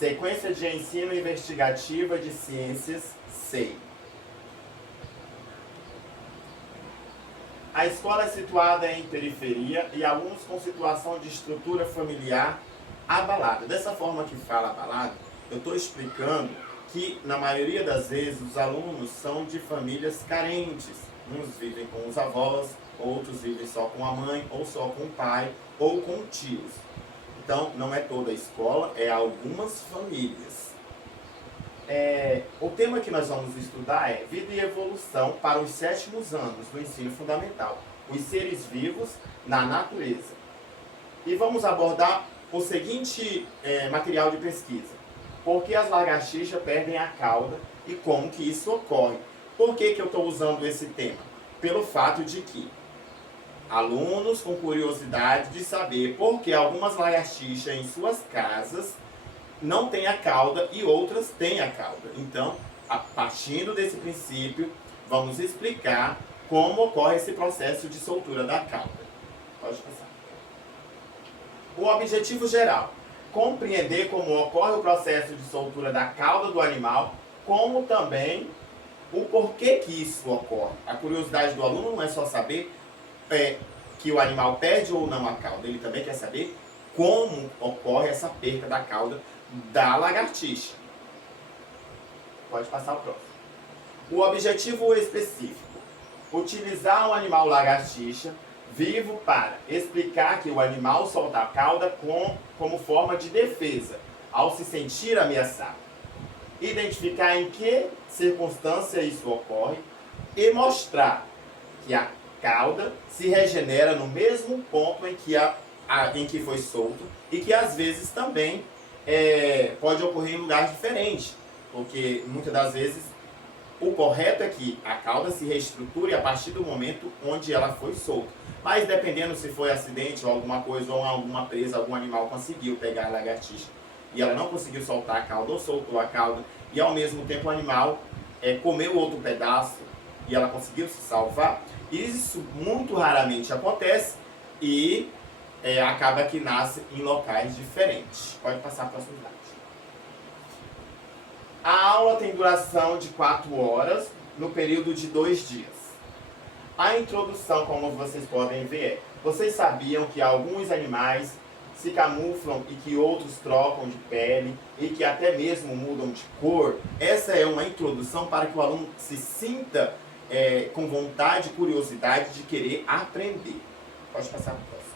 Sequência de Ensino Investigativa de Ciências, SEI. A escola é situada em periferia e alunos com situação de estrutura familiar abalada. Dessa forma que fala abalada, eu estou explicando que, na maioria das vezes, os alunos são de famílias carentes. Uns vivem com os avós, outros vivem só com a mãe, ou só com o pai, ou com tios. Então, não é toda a escola, é algumas famílias. O tema que nós vamos estudar é Vida e Evolução para os 7º anos do ensino fundamental. Os seres vivos na natureza. E vamos abordar o seguinte material de pesquisa. Por que as lagartixas perdem a cauda e como que isso ocorre? Por que eu estou usando esse tema? Pelo fato de que alunos com curiosidade de saber por que algumas lagartixas em suas casas não têm a cauda e outras têm a cauda. Então, partindo desse princípio, vamos explicar como ocorre esse processo de soltura da cauda. Pode passar. O objetivo geral: compreender como ocorre o processo de soltura da cauda do animal, como também o porquê que isso ocorre. A curiosidade do aluno não é só saber que o animal perde ou não a cauda, ele também quer saber como ocorre essa perda da cauda da lagartixa. Pode passar o próximo. O objetivo específico: utilizar um animal lagartixa vivo para explicar que o animal solta a cauda como forma de defesa, ao se sentir ameaçado. Identificar em que circunstância isso ocorre e mostrar que a cauda se regenera no mesmo ponto em que foi solto e que às vezes também pode ocorrer em lugar diferente, porque muitas das vezes o correto é que a cauda se reestruture a partir do momento onde ela foi solta. Mas dependendo se foi acidente ou alguma coisa, ou alguma presa, algum animal conseguiu pegar a lagartixa e ela não conseguiu soltar a cauda ou soltou a cauda e ao mesmo tempo o animal comeu outro pedaço e ela conseguiu se salvar, isso muito raramente acontece e acaba que nasce em locais diferentes. Pode passar para a próxima slide. A aula tem duração de 4 horas, no período de 2 dias. A introdução, como vocês podem ver, vocês sabiam que alguns animais se camuflam e que outros trocam de pele e que até mesmo mudam de cor? Essa é uma introdução para que o aluno se sinta com vontade e curiosidade de querer aprender. Pode passar para o próximo.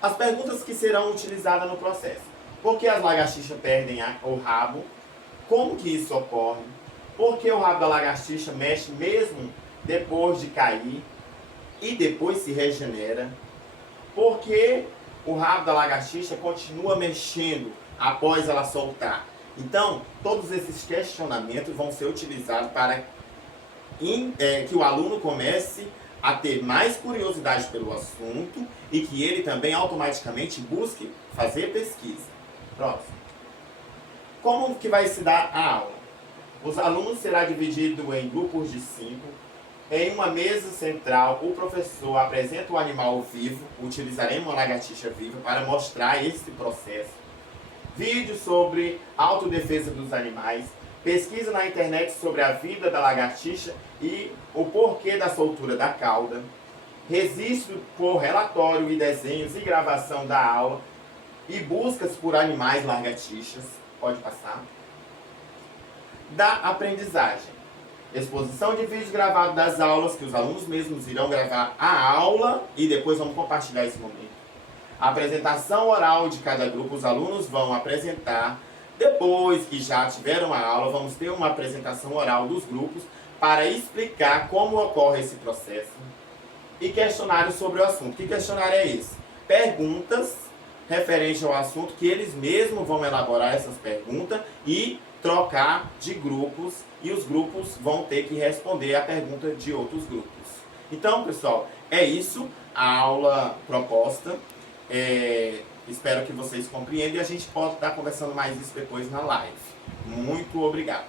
As perguntas que serão utilizadas no processo: por que as lagartixas perdem o rabo? Como que isso ocorre? Por que o rabo da lagartixa mexe mesmo depois de cair e depois se regenera? Por que o rabo da lagartixa continua mexendo após ela soltar? Então, todos esses questionamentos vão ser utilizados para que o aluno comece a ter mais curiosidade pelo assunto e que ele também automaticamente busque fazer pesquisa. Próximo. Como que vai se dar a aula? Os alunos serão divididos em grupos de 5. Em uma mesa central, o professor apresenta o animal vivo, utilizaremos uma lagartixa viva para mostrar esse processo. Vídeos sobre autodefesa dos animais, pesquisa na internet sobre a vida da lagartixa e o porquê da soltura da cauda, registro por relatório e desenhos e gravação da aula e buscas por animais lagartixas. Pode passar. Da aprendizagem: exposição de vídeos gravados das aulas, que os alunos mesmos irão gravar a aula e depois vamos compartilhar esse momento. Apresentação oral de cada grupo, os alunos vão apresentar. Depois que já tiveram a aula, vamos ter uma apresentação oral dos grupos para explicar como ocorre esse processo. E questionário sobre o assunto. Que questionário é esse? Perguntas referentes ao assunto, que eles mesmos vão elaborar essas perguntas e trocar de grupos, e os grupos vão ter que responder a pergunta de outros grupos. Então, pessoal, é isso a aula proposta. Espero que vocês compreendam e a gente pode estar conversando mais isso depois na live. Muito obrigado.